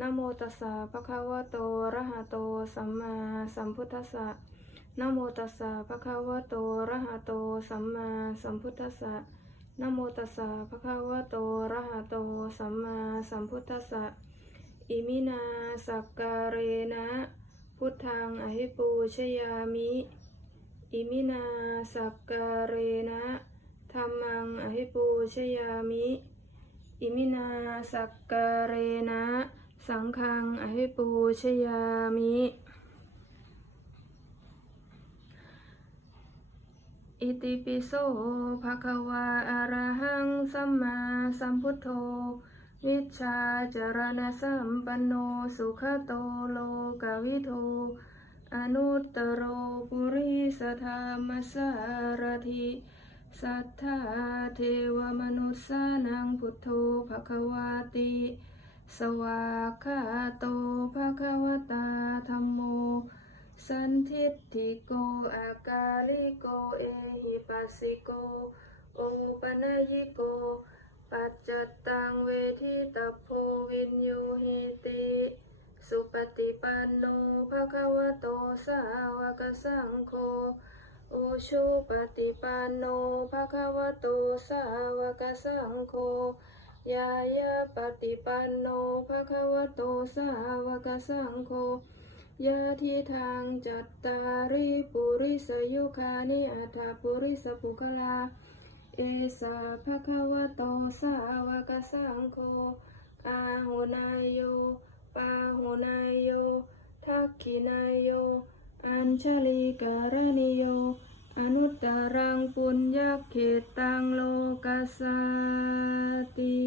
นะโมตัสสะภะคะวะโตอะระหะโต สัมมาสัมพุทธัสสะนะโมตัสสะภะคะวะโตอะระหะโต สัมมาสัมพุทธัสสะนะโมตัสสะภะคะวะโตอะระหะโต สัมมาสัมพุทธัสสะอิมินาสักการเรนะ พุทธังอหิปูชยามิ อิมินาสักการเรนะธัมมังอหิปูชยามิ อิมินาสักการเรนะ สังฆังอหิปูชยามิ อิติปิโสภะคะวาอะระหังสัมมาสัมพุทโธ วิชาจารณะสัมปันโนสุขโตโลกวิโทอนุตตโรปุริสธรรมสารถิสัทธาเทวมนุษสานังพุทโธภะคะวาติ สวากขาโตภะคะวตาธรรมโม สันทิฏฐิโกอากาลิโกเอหิปัสสิโกโอปนัยิโก ปัจจตตังเวทิตาโพวินโยหิติ สุปฏิปันโนภะคะวะโตสาวกสังโฆโอชุปฏิปันโนภะคะวะโตสาวกสังโฆ ยายาปฏิปันโนภะคะวะโตสาวกสังโฆยาทิทางจัตตาริปุริสยุคานิอัฏฐปุริสปุคลา เอสาภะคะวะโตสาวกสังโฆอาหุนายโย ปาหุนายโย ทักขินายโย อัญชลีการณิโย อนุตตรังปุญญาเขตังโลกัสติ